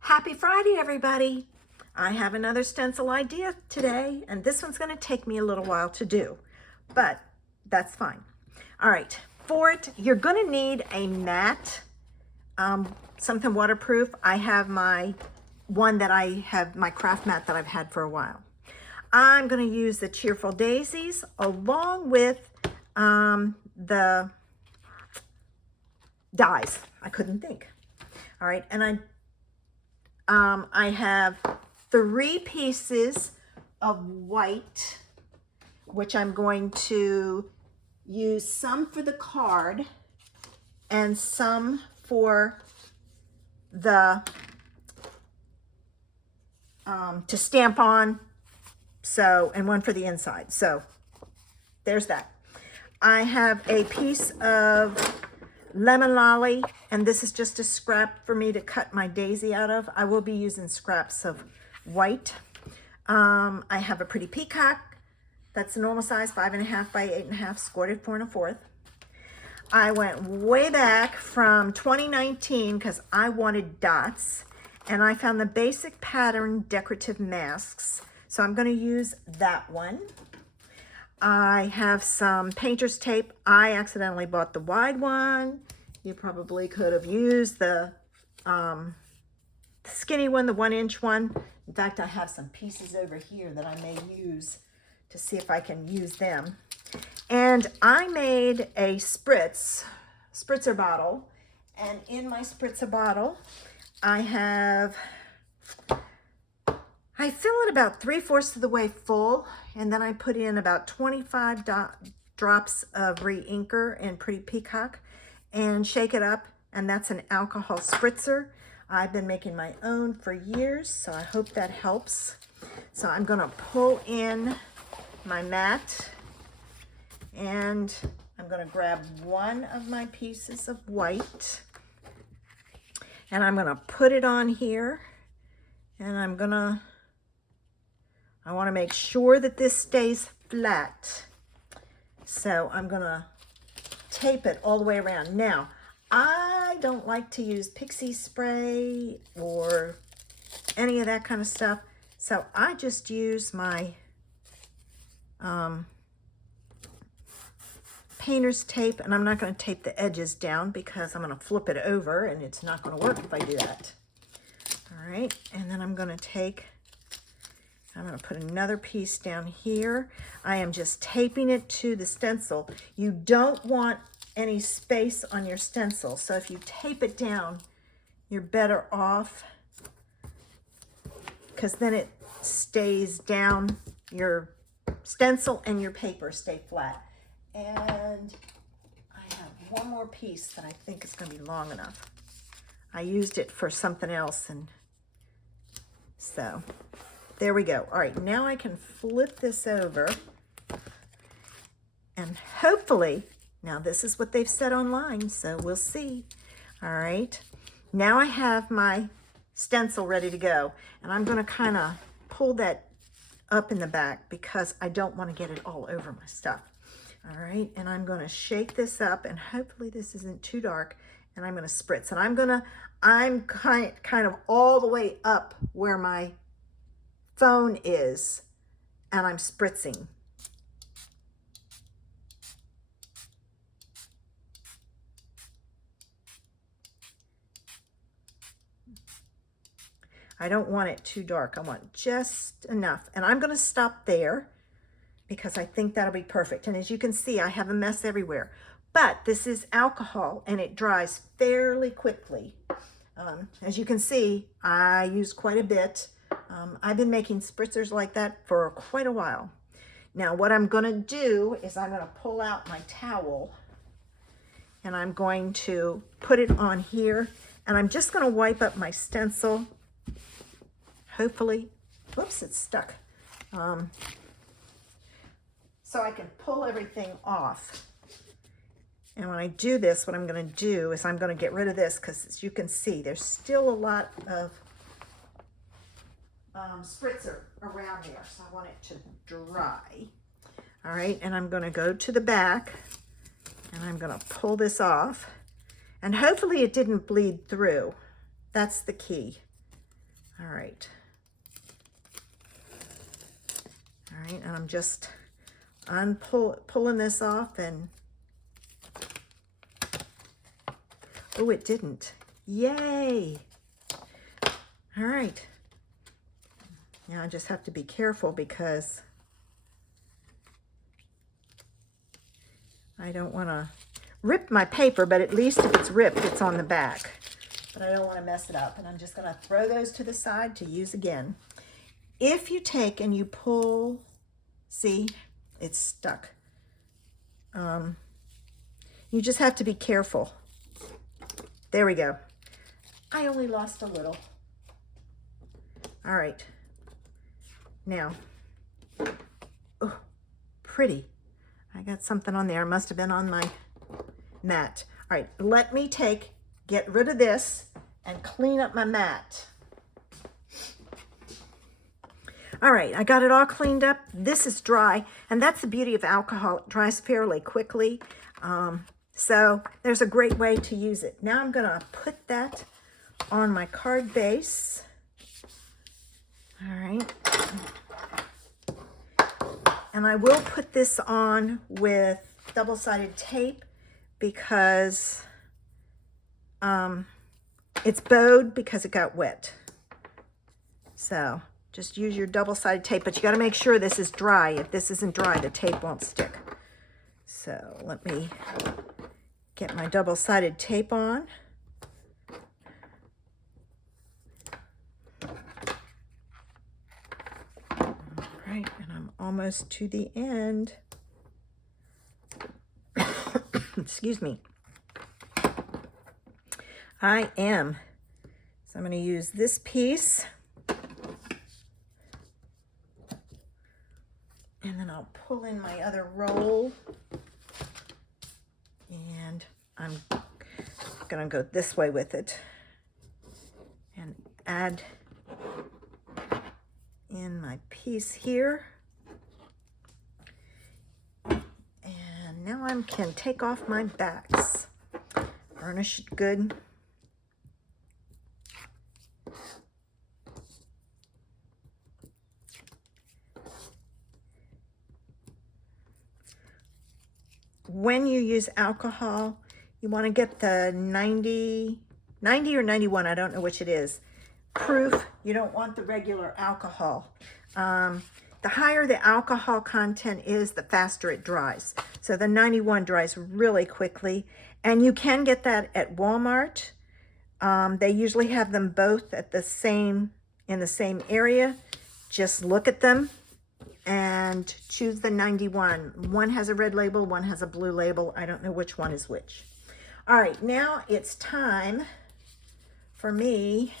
Happy Friday, everybody. I have another stencil idea today, and this one's going to take me a little while to do, but that's fine. All right, for it, you're going to need a mat, something waterproof. I have my my craft mat that I've had for a while. I'm going to use the Cheerful Daisies along with the dies. I couldn't think. All right, and I have 3 pieces of white, which I'm going to use some for the card and some for the to stamp on, so, and one for the inside. So there's that. I have a piece of lemon lolly, and this is just a scrap for me to cut my daisy out of. I will be using scraps of white. I have a pretty peacock. That's a normal size, 5.5 by 8.5, scored at 4 1/4. I went way back from 2019 because I wanted dots, and I found the Basic Pattern Decorative Masks. So I'm going to use that one. I have some painter's tape. I accidentally bought the wide one. You probably could have used the skinny one, the 1-inch one. In fact, I have some pieces over here that I may use to see if I can use them. And I made a spritzer bottle. And in my spritzer bottle, I fill it about 3/4 of the way full, and then I put in about 25 drops of re-inker and Pretty Peacock and shake it up, and that's an alcohol spritzer. I've been making my own for years, so I hope that helps. So I'm going to pull in my mat, and I'm going to grab one of my pieces of white, and I'm going to put it on here, and I want to make sure that this stays flat. So I'm going to tape it all the way around. Now, I don't like to use pixie spray or any of that kind of stuff. So I just use my painter's tape, and I'm not going to tape the edges down because I'm going to flip it over and it's not going to work if I do that. All right, and then I'm going to put another piece down here. I am just taping it to the stencil. You don't want any space on your stencil, so if you tape it down, you're better off, because then it stays down. Your stencil and your paper stay flat. And I have one more piece that I think is going to be long enough. I used it for something else, and so there we go. All right, now I can flip this over, and hopefully, now this is what they've said online, so we'll see. All right, now I have my stencil ready to go, and I'm going to kind of pull that up in the back because I don't want to get it all over my stuff. All right, and I'm going to shake this up, and hopefully this isn't too dark, and I'm going to spritz, and I'm kind of all the way up where my phone is, and I'm spritzing. I don't want it too dark. I want just enough, and I'm going to stop there because I think that'll be perfect. And as you can see, I have a mess everywhere, but this is alcohol and it dries fairly quickly. As you can see, I use quite a bit. I've been making spritzers like that for quite a while. Now what I'm going to do is I'm going to pull out my towel, and I'm going to put it on here, and I'm just going to wipe up my stencil. Hopefully, whoops, it's stuck. So I can pull everything off. And when I do this, what I'm going to do is I'm going to get rid of this, because as you can see, there's still a lot of spritzer around there, so I want it to dry. All right, and I'm going to go to the back, and I'm going to pull this off, and hopefully it didn't bleed through. That's the key. All right. All right, and I'm just pulling this off, and oh, it didn't. Yay! All right. Now I just have to be careful because I don't want to rip my paper, but at least if it's ripped, it's on the back. But I don't want to mess it up, and I'm just going to throw those to the side to use again. If you take and you pull, see, it's stuck. You just have to be careful. There we go. I only lost a little. All right. Now, oh, pretty. I got something on there. It must have been on my mat. All right, let me get rid of this and clean up my mat. All right, I got it all cleaned up. This is dry, and that's the beauty of alcohol. It dries fairly quickly. So there's a great way to use it. Now I'm gonna put that on my card base. All right. And I will put this on with double-sided tape because it's bowed because it got wet. So just use your double-sided tape, but you got to make sure this is dry. If this isn't dry, the tape won't stick. So let me get my double-sided tape on. All right, and I'm almost to the end. Excuse me. I am. So I'm going to use this piece. And then I'll pull in my other roll. And I'm going to go this way with it. And add in my piece here. And now I can take off my backs. Burnish it good. When you use alcohol, you want to get the 90 or 91, I don't know which it is, proof. You don't want the regular alcohol. The higher the alcohol content is, the faster it dries. So the 91 dries really quickly. And you can get that at Walmart. They usually have them both at in the same area. Just look at them and choose the 91. One has a red label, one has a blue label. I don't know which one is which. All right, now it's time for me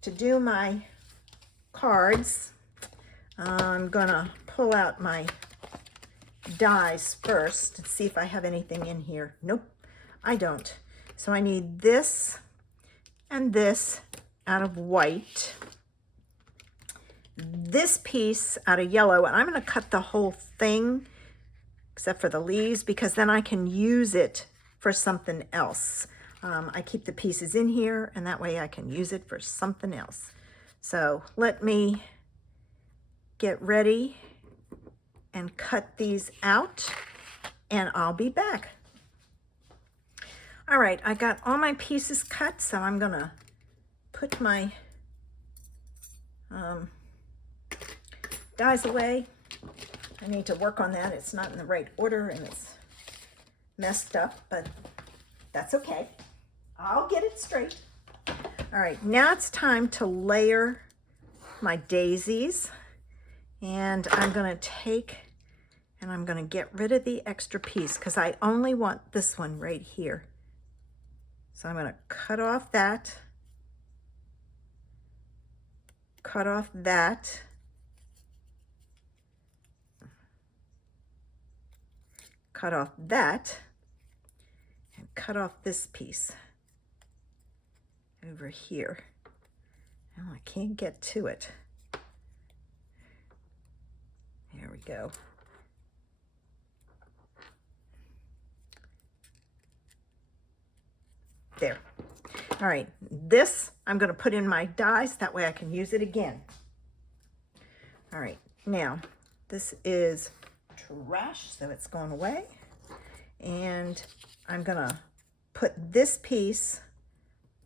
to do my cards. I'm gonna pull out my dies first and see if I have anything in here. Nope, I don't. So I need this and this out of white, this piece out of yellow, and I'm going to cut the whole thing except for the leaves because then I can use it for something else. I keep the pieces in here and that way I can use it for something else. So let me get ready and cut these out and I'll be back. All right, I got all my pieces cut, so I'm gonna put my dies away. I need to work on that. It's not in the right order and it's messed up, but that's okay. I'll get it straight. All right, now it's time to layer my daisies. And I'm gonna take and I'm gonna get rid of the extra piece because I only want this one right here. So I'm gonna cut off that, cut off that, cut off that, and cut off this piece over here. Oh, I can't get to it. There we go. There. All All right, this I'm going to put in my dies. That way I can use it again. All right, now this is trash, so it's going away. And I'm going to put this piece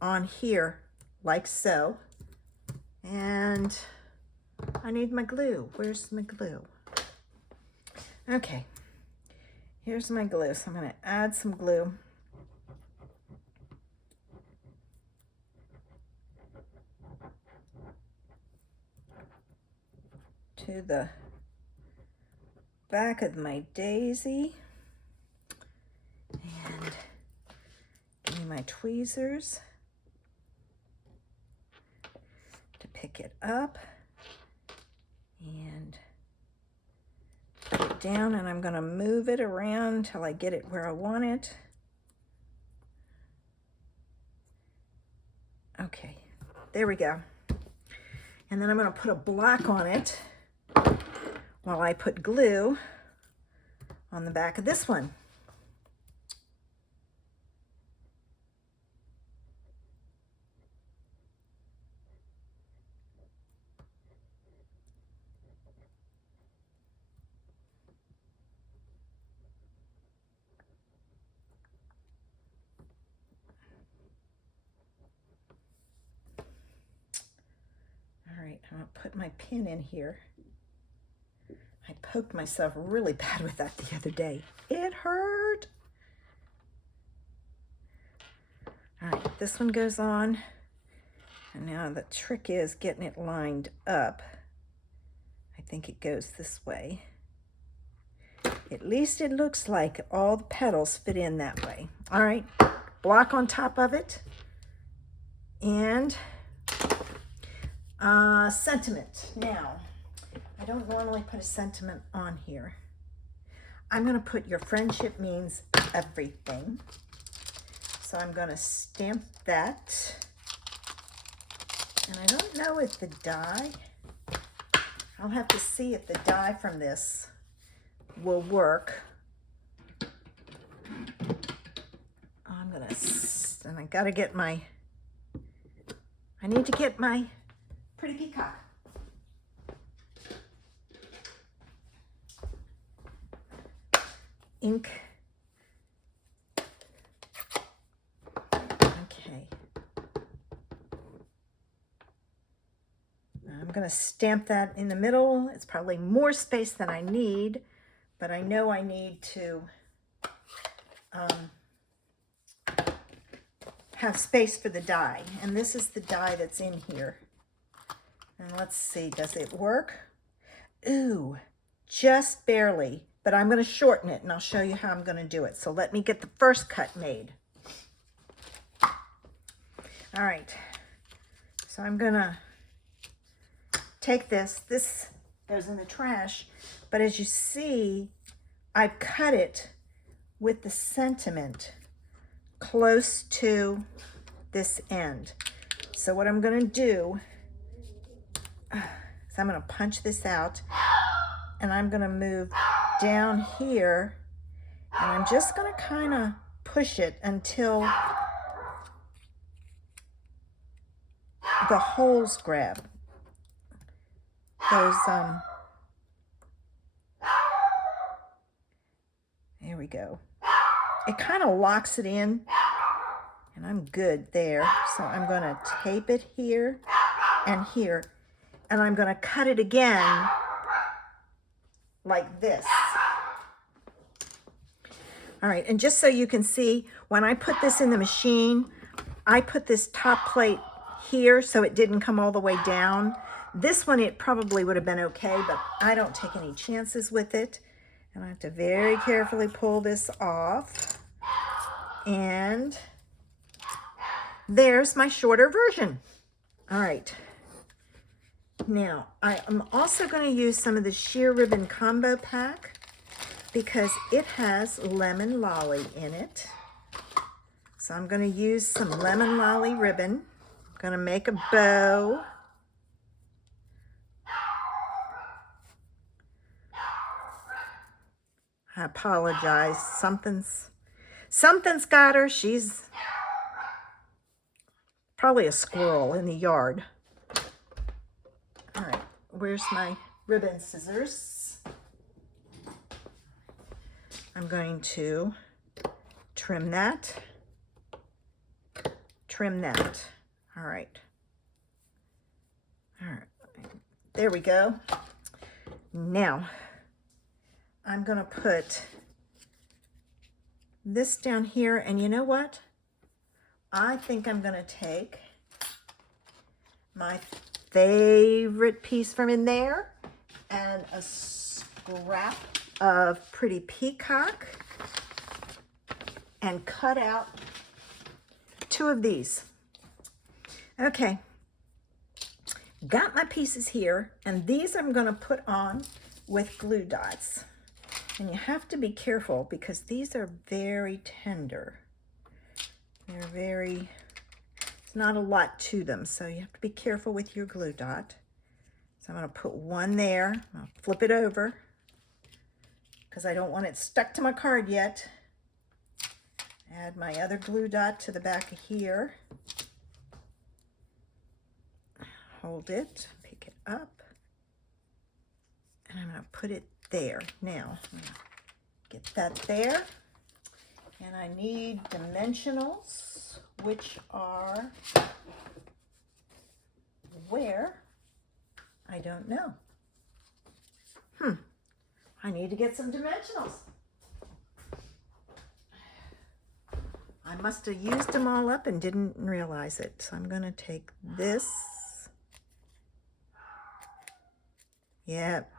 on here like so. And I need my glue. Where's my glue? Okay, here's my glue. So I'm going to add some glue. To the back of my daisy. And give me my tweezers to pick it up. And put it down, and I'm going to move it around until I get it where I want it. Okay, there we go. And then I'm going to put a block on it while I put glue on the back of this one. All right, I'm going to put my pin in here. I poked myself really bad with that the other day. It hurt. All right, this one goes on. And now the trick is getting it lined up. I think it goes this way. At least it looks like all the petals fit in that way. All right, block on top of it. And sentiment. Now, I don't normally put a sentiment on here. I'm going to put your friendship means everything. So I'm going to stamp that. And I don't know if the die, I'll have to see if the die from this will work. I'm going to, and I got to get my, I need to get my pretty peacock. Ink. Okay. I'm going to stamp that in the middle. It's probably more space than I need, but I know I need to have space for the die. And this is the die that's in here. And let's see, does it work? Ooh, just barely. But I'm going to shorten it, and I'll show you how I'm going to do it. So let me get the first cut made. All right. So I'm going to take this. This goes in the trash. But as you see, I've cut it with the sentiment close to this end. So what I'm going to do is I'm going to punch this out, and I'm going to move down here, and I'm just going to kind of push it until the holes grab. Those, there we go. It kind of locks it in, and I'm good there. So I'm going to tape it here and here, and I'm going to cut it again like this. All right, and just so you can see, when I put this in the machine, I put this top plate here so it didn't come all the way down. This one, it probably would have been okay, but I don't take any chances with it. And I have to very carefully pull this off. And there's my shorter version. All right. Now, I am also going to use some of the sheer ribbon combo pack because it has lemon lolly in it. So I'm going to use some lemon lolly ribbon. I'm going to make a bow. I apologize. Something's got her. She's probably a squirrel in the yard. All right, where's my ribbon scissors? I'm going to trim that. Trim that. All right. All right. There we go. Now, I'm going to put this down here, and you know what? I think I'm going to take my favorite piece from in there and a scrap of Pretty Peacock and cut out 2 of these. Okay, got my pieces here, and these I'm going to put on with glue dots. And you have to be careful because these are very tender. They're very, it's not a lot to them, so you have to be careful with your glue dot. So I'm going to put one there. I'll flip it over because I don't want it stuck to my card yet. Add my other glue dot to the back of here. Hold it, pick it up, and I'm going to put it there. Now, I'm going to get that there. And I need dimensionals, which are where? I don't know. I need to get some dimensionals. I must have used them all up and didn't realize it. So I'm going to take this. Yep,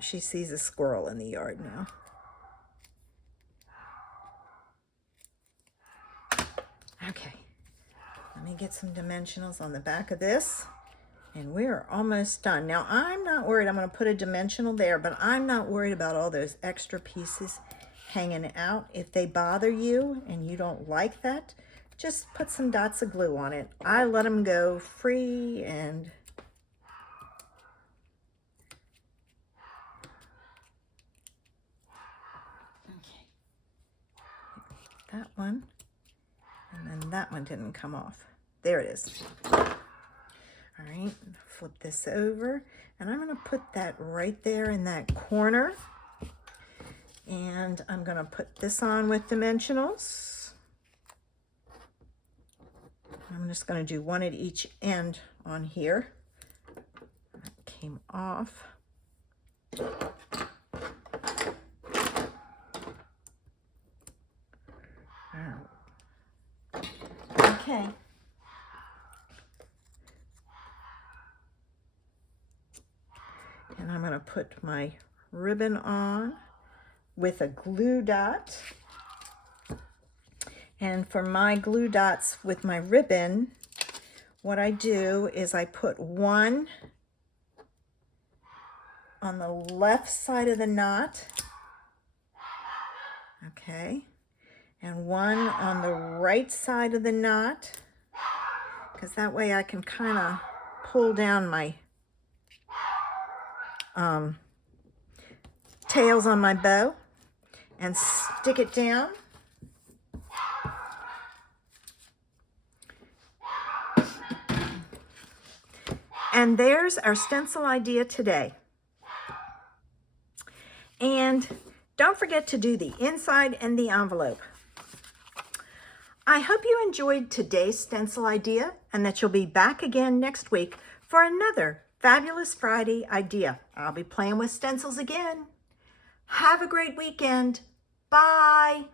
she sees a squirrel in the yard now. Okay, let me get some dimensionals on the back of this, and we're almost done. Now, I'm not worried. I'm going to put a dimensional there, but I'm not worried about all those extra pieces hanging out. If they bother you and you don't like that, just put some dots of glue on it. I let them go free, and okay, that one. And then that one didn't come off. There it is. All right, flip this over. And I'm going to put that right there in that corner. And I'm going to put this on with dimensionals. I'm just going to do one at each end on here. That came off. Okay. And I'm going to put my ribbon on with a glue dot. And for my glue dots with my ribbon, what I do is I put one on the left side of the knot. Okay. And one on the right side of the knot, because that way I can kind of pull down my tails on my bow and stick it down. And there's our stencil idea today. And don't forget to do the inside and the envelope. I hope you enjoyed today's stencil idea and that you'll be back again next week for another Fabulous Friday idea. I'll be playing with stencils again. Have a great weekend. Bye.